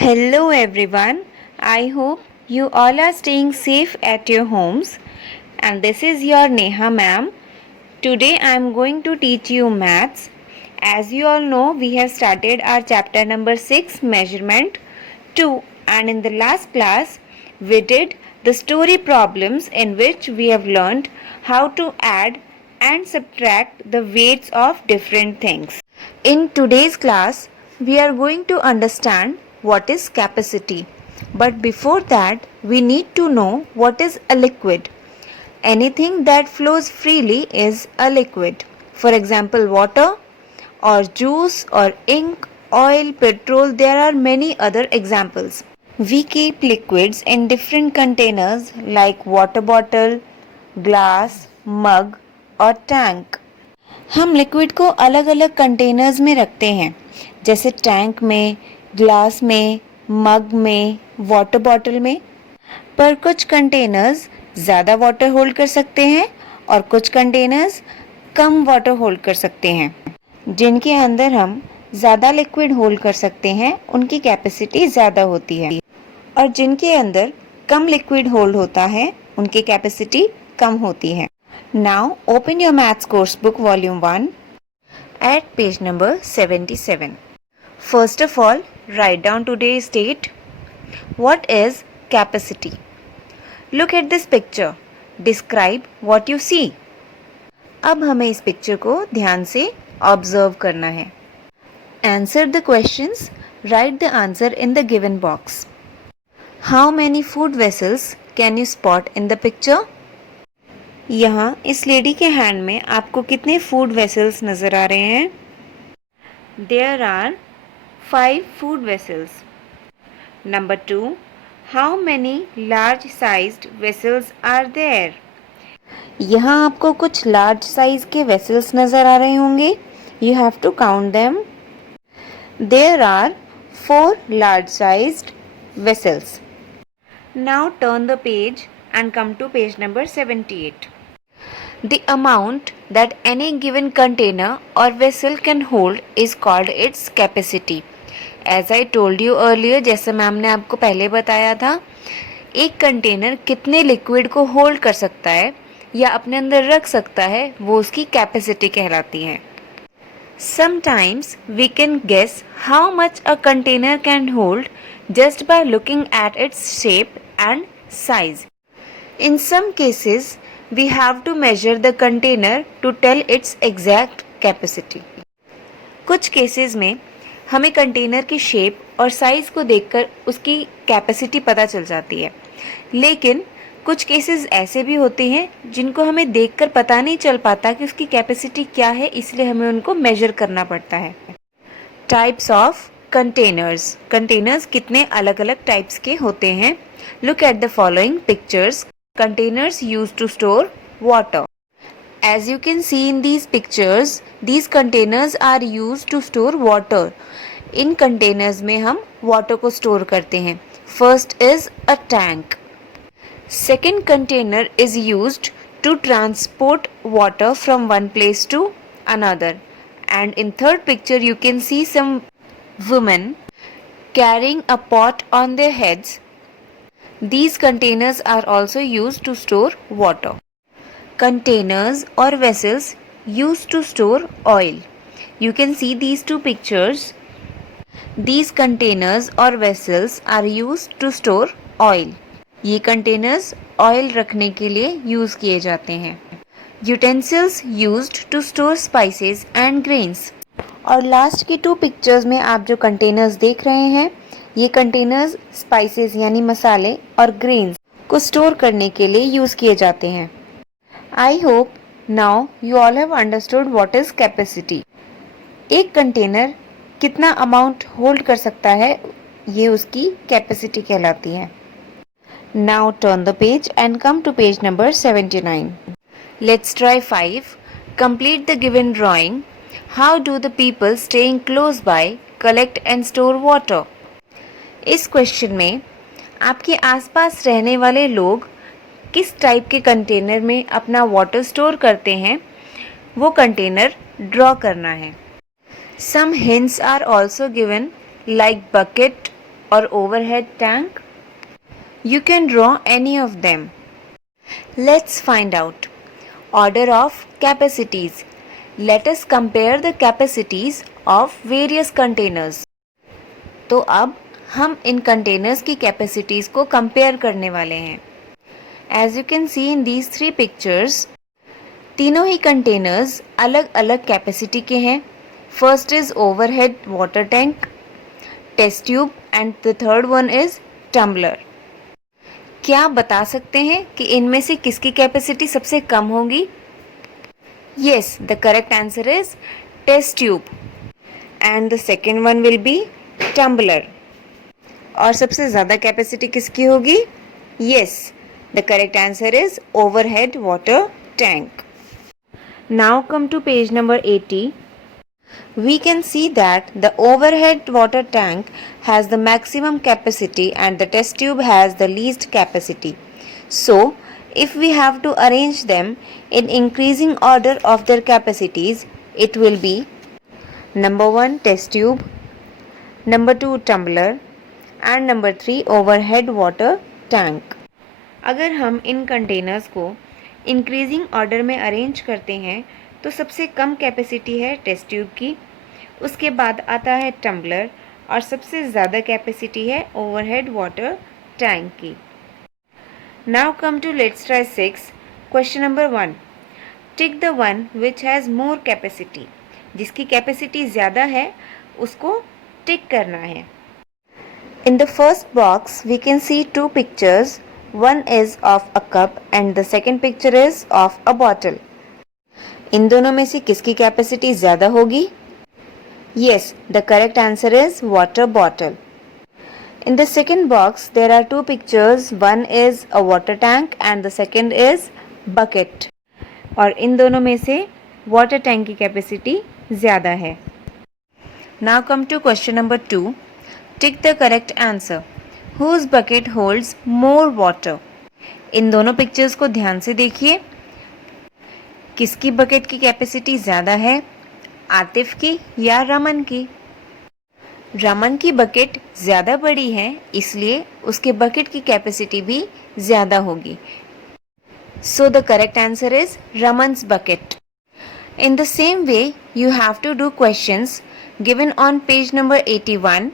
Hello everyone. I hope you all are staying safe at your homes. And this is your Neha ma'am. Today I am going to teach you maths. As you all know, we have started our chapter number 6 measurement 2, and in the last class we did the story problems in which we have learned how to add and subtract the weights of different things. In today's class, we are going to understand what is capacity. But before that, we need to know what is a liquid. Anything that flows freely is a liquid. For example, water or juice or ink, oil, petrol, there are many other examples. We keep liquids in different containers like water bottle, glass, mug और tank. हम liquid को अलग अलग containers में रखते हैं, जैसे tank में, ग्लास में, मग में, वाटर बॉटल में. पर कुछ कंटेनर्स ज़्यादा वाटर होल्ड कर सकते हैं और कुछ कंटेनर्स कम वाटर होल्ड कर सकते हैं. जिनके अंदर हम ज़्यादा लिक्विड होल्ड कर सकते हैं उनकी कैपेसिटी ज़्यादा होती है, और जिनके अंदर कम लिक्विड होल्ड होता है उनकी कैपेसिटी कम होती है. Now open your maths course book volume 1 at page number 77. First of all, write down today's date. What is capacity? Look at this picture. Describe what you see. अब हमें इस picture को ध्यान से ऑब्जर्व करना है. Answer the questions. Write the answer in the given box. How many food vessels can you spot in the picture? यहाँ इस लेडी के हैंड में आपको कितने फूड वेसल्स नज़र आ रहे हैं? There are 5 food vessels. Number 2, how many large sized vessels are there? यहाँ आपको कुछ लार्ज साइज के वेसल्स नज़र आ रहे होंगे. You have to count them. There are 4 large sized vessels. Now turn the page and come to page number 78. The amount that any given container or vessel can hold is called its capacity. As I told you earlier, जैसे ma'am ने आपको पहले बताया था, एक container कितने liquid को hold कर सकता है या अपने अंदर रख सकता है, वो उसकी कैपेसिटी कहलाती है. Sometimes we can guess how much a container can hold just by looking at its shape and size. In some cases, we have to measure the container to tell its exact capacity. कुछ cases में हमें container की shape और size को देखकर उसकी capacity पता चल जाती है, लेकिन कुछ केसेस ऐसे भी होते हैं जिनको हमें देखकर पता नहीं चल पाता कि उसकी कैपेसिटी क्या है, इसलिए हमें उनको मेजर करना पड़ता है. Types of containers. कंटेनर्स कितने अलग अलग टाइप्स के होते हैं. Look at the following pictures. Containers used to store water. As you can see in these pictures, these containers are used to store water. In containers में हम water को store करते हैं. First is a tank. Second container is used to transport water from one place to another. And in third picture you can see some women carrying a pot on their heads. These containers are also used to store water. Containers or vessels used to store oil. You can see these two pictures. These containers or vessels are used to store oil. ये containers oil रखने के लिए use किए जाते हैं. Utensils used to store spices and grains. और last की 2 pictures में आप जो कंटेनर्स देख रहे हैं, ये कंटेनर्स स्पाइसेस यानी मसाले और ग्रेन्स को स्टोर करने के लिए यूज़ किए जाते हैं. I hope now you all have understood what is capacity. एक कंटेनर कितना अमाउंट होल्ड कर सकता है, ये उसकी कैपेसिटी कहलाती है. Now turn the page and come to page number 79. Let's try 5. Complete the given drawing. How do the people staying close by collect and store water. इस क्वेश्चन में आपके आसपास रहने वाले लोग किस टाइप के कंटेनर में अपना वाटर स्टोर करते हैं, वो कंटेनर ड्रॉ करना है. Some hints are also given like bucket, or overhead tank? You can draw any of them. Let's find out. Order of capacities. Let us compare the capacities of various containers. तो अब हम इन containers की capacities को compare करने वाले हैं. As you can see in these three pictures, तीनों ही containers अलग अलग कैपेसिटी के हैं. First is overhead water tank, test tube and the third one is tumbler. क्या आप बता सकते हैं कि इनमें से किसकी कैपेसिटी सबसे कम होगी? Yes, the correct answer is test tube. And the second one will be tumbler. और सबसे ज़्यादा कैपेसिटी किसकी होगी? Yes, the correct answer is overhead water tank. Now come to page number 80. We can see that the overhead water tank has the maximum capacity and the test tube has the least capacity. So, if we have to arrange them in increasing order of their capacities, it will be number 1 test tube, number 2 tumbler and number 3 overhead water tank. अगर हम इन containers को increasing order में arrange करते हैं तो सबसे कम capacity है test tube की, उसके बाद आता है टम्बलर और सबसे ज़्यादा कैपेसिटी है ओवरहेड वाटर टैंक की. Now come to let's try 6. Question number 1. Tick the one which has more capacity. जिसकी कैपेसिटी ज़्यादा है उसको टिक करना है. In the first box we can see two pictures. One is of a cup and the second picture is of a bottle. इन दोनों में से किसकी कैपेसिटी ज़्यादा होगी? Yes, the correct answer is water bottle. In the second box there are two pictures. One is a water tank and the second is bucket. और इन दोनों में से वाटर टैंक की कैपेसिटी ज़्यादा है. Now come to question number 2. Tick the correct answer. Whose bucket holds more water? इन दोनों pictures को ध्यान से देखिए. किसकी बकेट की कैपेसिटी ज़्यादा है, आतिफ की या रमन की? रमन की बकेट ज़्यादा बड़ी है इसलिए उसके बकेट की कैपेसिटी भी ज़्यादा होगी. So the correct answer is Raman's bucket. In the same way, you have to do questions given on page number 81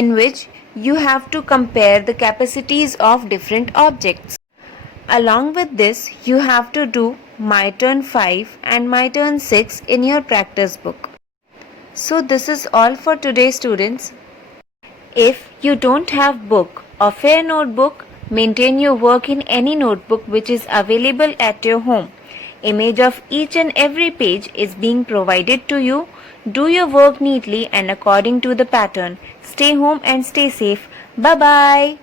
in which you have to compare the capacities of different objects. Along with this, you have to do My Turn 5 and My Turn 6 in your practice book. So this is all for today, students. If you don't have book or fair notebook, maintain your work in any notebook which is available at your home. Image of each and every page is being provided to you. Do your work neatly and according to the pattern. Stay home and stay safe. Bye-bye.